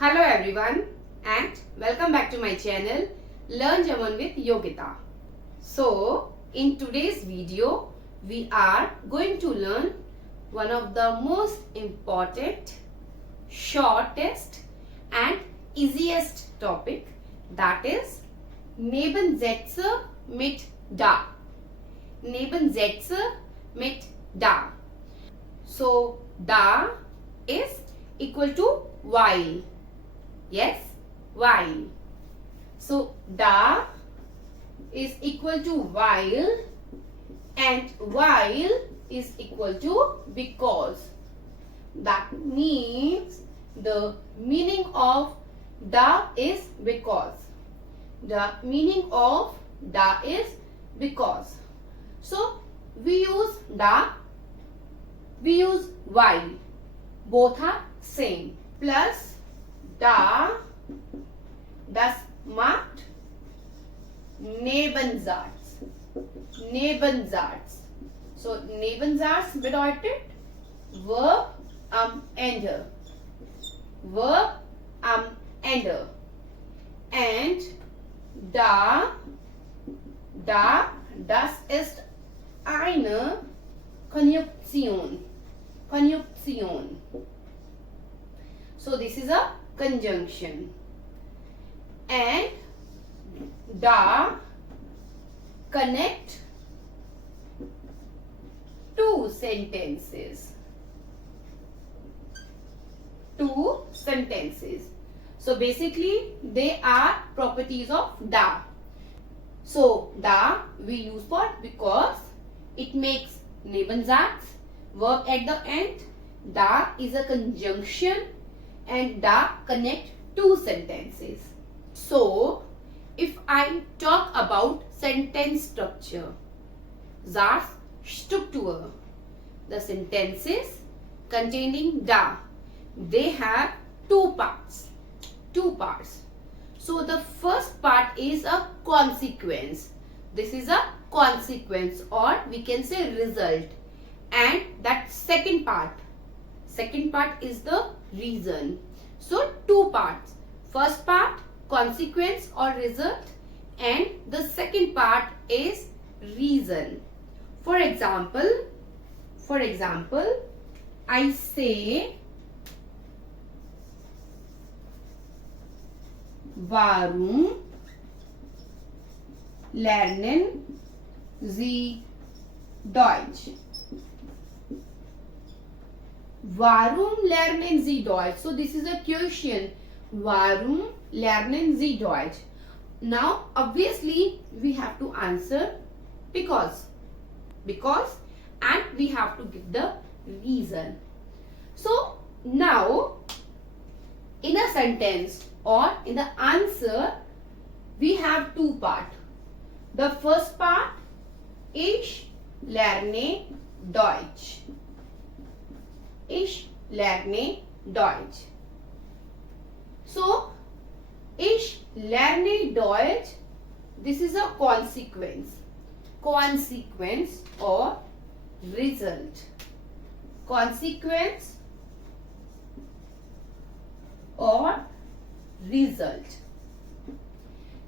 Hello everyone and welcome back to my channel Learn German with Yogeeta. So in today's video we are going to learn one of the most important, shortest and easiest topic, that is Nebensätze mit da. Nebensätze mit da. So da is equal to weil. Yes, while. So da is equal to while and while is equal to because. That means the meaning of da is because. The meaning of da is because. So we use da, we use while. Both are same. Plus da, das macht Nebensatz. Nebensatz. So Nebensatz bedeutet Verb am Ende. Verb am Ende. And da, das ist eine Konjunktion. Konjunktion. So this is a conjunction. And da connect two sentences. Two sentences. So basically they are properties of da. So da we use for because it makes Nebensatz, verb at the end. Da is a conjunction and da connect two sentences. So if I talk about sentence structure, Satzstruktur, the sentences containing da, they have two parts. So the first part is a consequence. This is a consequence, or we can say result. And that second part is the reason. So two parts. First part consequence or result, and the second part is reason. For example, I say warum lernen Sie Deutsch? Warum lernen Sie Deutsch? So this is a question. Warum lernen Sie Deutsch? Now obviously we have to answer because, and we have to give the reason. So now in a sentence or in the answer we have two parts. The first part, ich lerne Deutsch. Ich lerne Deutsch. So, ich lerne Deutsch, this is a consequence. Consequence or result. Consequence or result.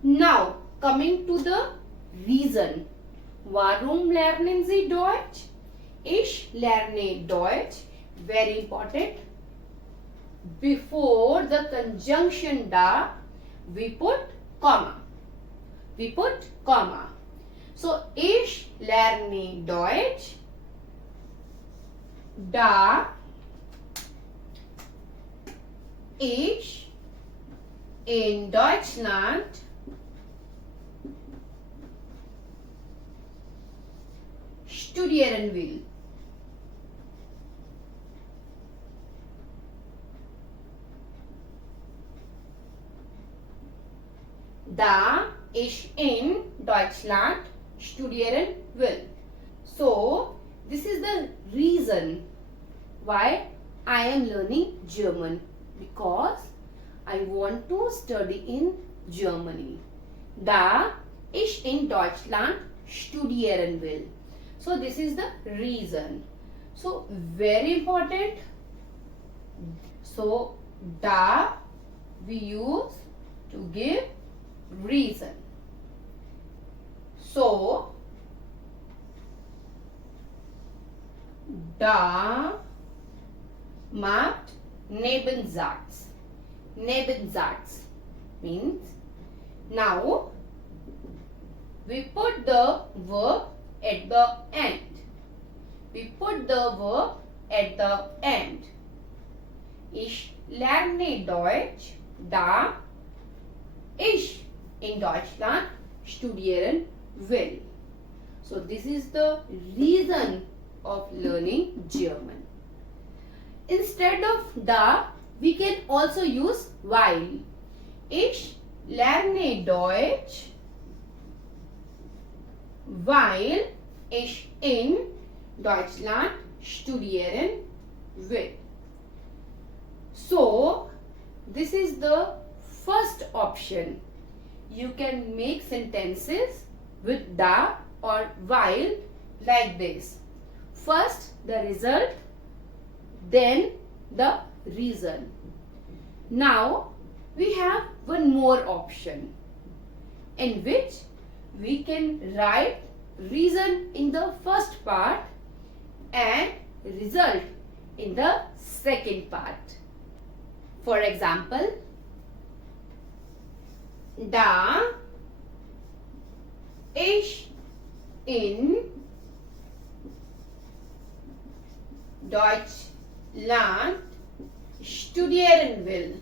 Now, coming to the reason. Warum lernen Sie Deutsch? Ich lerne Deutsch. Very important. Before the conjunction da, we put comma. So, ich lerne Deutsch, da ich in Deutschland studieren will. Da ich in Deutschland studieren will. So, this is the reason why I am learning German, because I want to study in Germany. Da ich in Deutschland studieren will. So this is the reason. So very important. So da we use to give reason. So, da macht Nebensatz. Nebensatz means now we put the verb at the end. We put the verb at the end. Ich lerne Deutsch, da ich in Deutschland studieren will. So this is the reason of learning German. Instead of da, we can also use weil. Ich lerne Deutsch, weil ich in Deutschland studieren will. So, this is the first option. You can make sentences with da or weil like this. First the result, then the reason. Now we have one more option in which we can write reason in the first part and result in the second part. For example, da ich in Deutschland studieren will.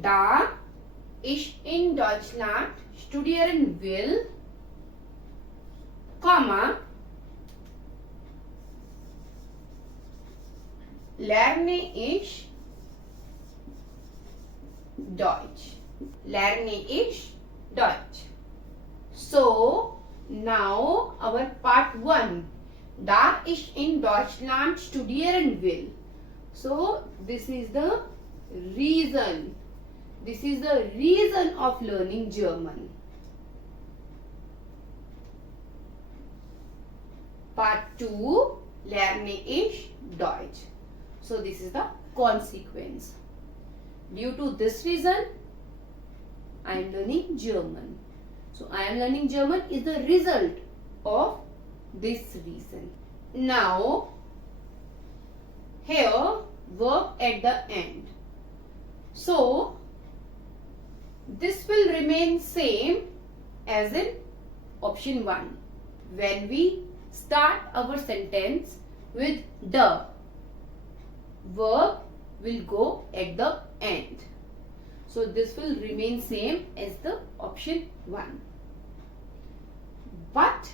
Da ich in Deutschland studieren will, Komma, lerne ich Deutsch. Lerne ich Deutsch. So, now our part 1. Da ich in Deutschland studieren will. So, this is the reason. This is the reason of learning German. Part 2. Lerne ich Deutsch. So, this is the consequence. Due to this reason, I am learning German. So, I am learning German is the result of this reason. Now, here verb at the end. So, this will remain same as in option 1. When we start our sentence with the, verb will go at the end. So this will remain same as the option 1. But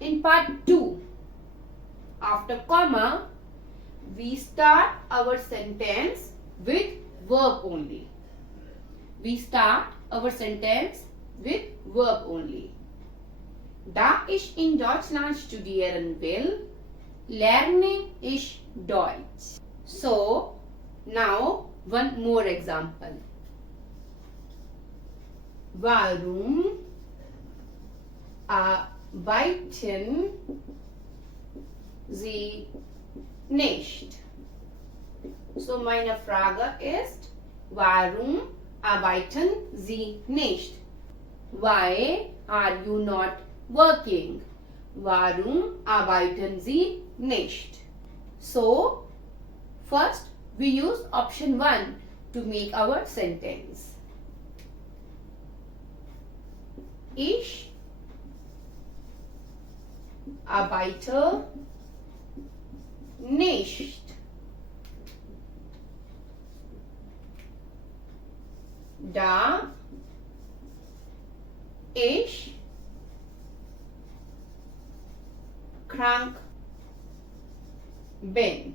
in part 2, after comma, we start our sentence with verb only. We start our sentence with verb only. Da ich in Deutschland studieren will, lerne ich Deutsch. So, now one more example. Warum arbeiten Sie nicht? So, meine Frage ist, warum arbeiten Sie nicht? Why are you not working? Warum arbeiten Sie nicht? So, first we use option 1 to make our sentence. Ich arbeite nicht. Da ich krank bin.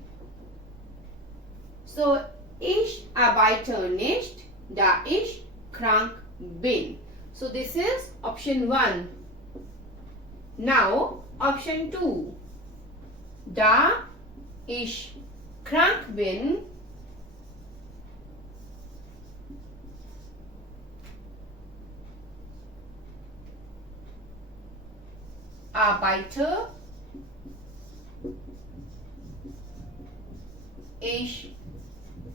So, ich arbeite nicht, da ich krank bin. So, this is option 1. Now, option 2. Da ich krank bin, arbeite ist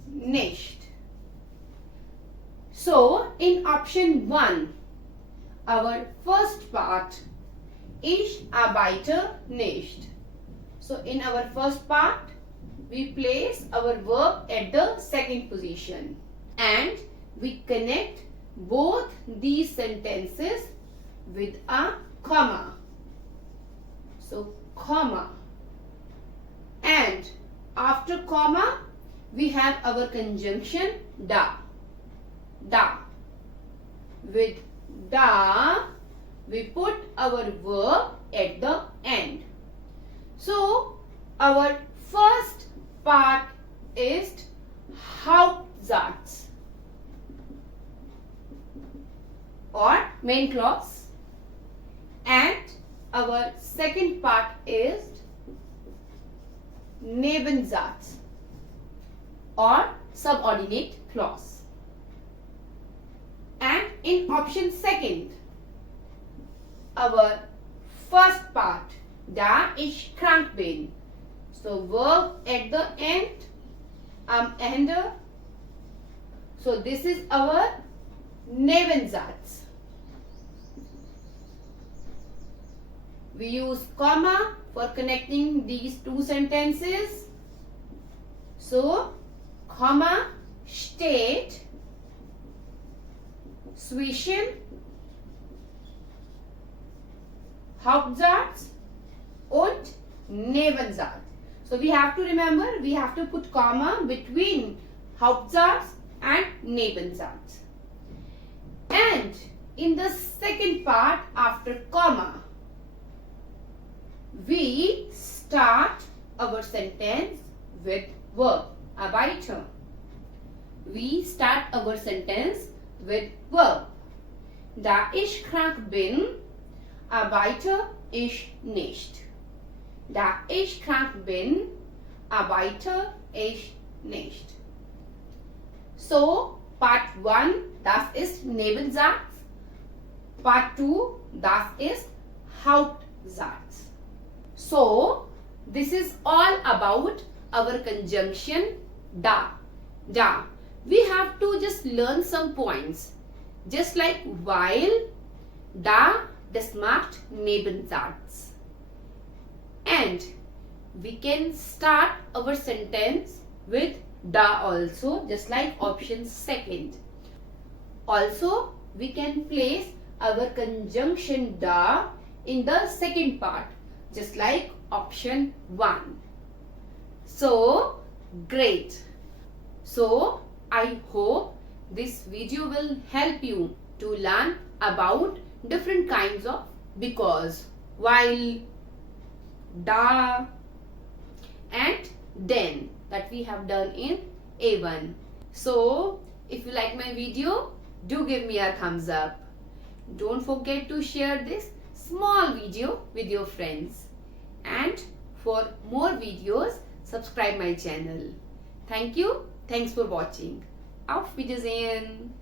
nicht. So, in option 1, our first part, ich arbeite nicht. So, in our first part, we place our verb at the second position and we connect both these sentences with a comma. So, comma. And after comma, we have our conjunction da. Da. With da, we put our verb at the end. So, our first part is Hauptsatz or main clause, and our second part is Nebensatz or subordinate clause. And in option second, our first part, da ich krank bin. So verb at the end, am Ende. So this is our Nebensatz. We use comma for connecting these two sentences. So, Komma steht zwischen Hauptsatz und Nebensatz. So, we have to remember, we have to put comma between Hauptsatz and Nebensatz. And in the second part, after comma, we start our sentence with verb, arbeite. We start our sentence with verb. Da ich krank bin, arbeite ich nicht. Da ich krank bin, arbeite ich nicht. So, Part 1, das ist Nebensatz. Part 2, das ist Hauptsatz. So, this is all about our conjunction da. Da. We have to just learn some points. Just like weil, da, das macht Nebensatz. And we can start our sentence with da also, just like option second. Also, we can place our conjunction da in the second part, just like option 1. So, great. So, I hope this video will help you to learn about different kinds of because, while, da and then that we have done in A1. So, if you like my video, do give me a thumbs up. Don't forget to share this small video with your friends. And for more videos, subscribe my channel. Thank you. Thanks for watching. Auf Wiedersehen.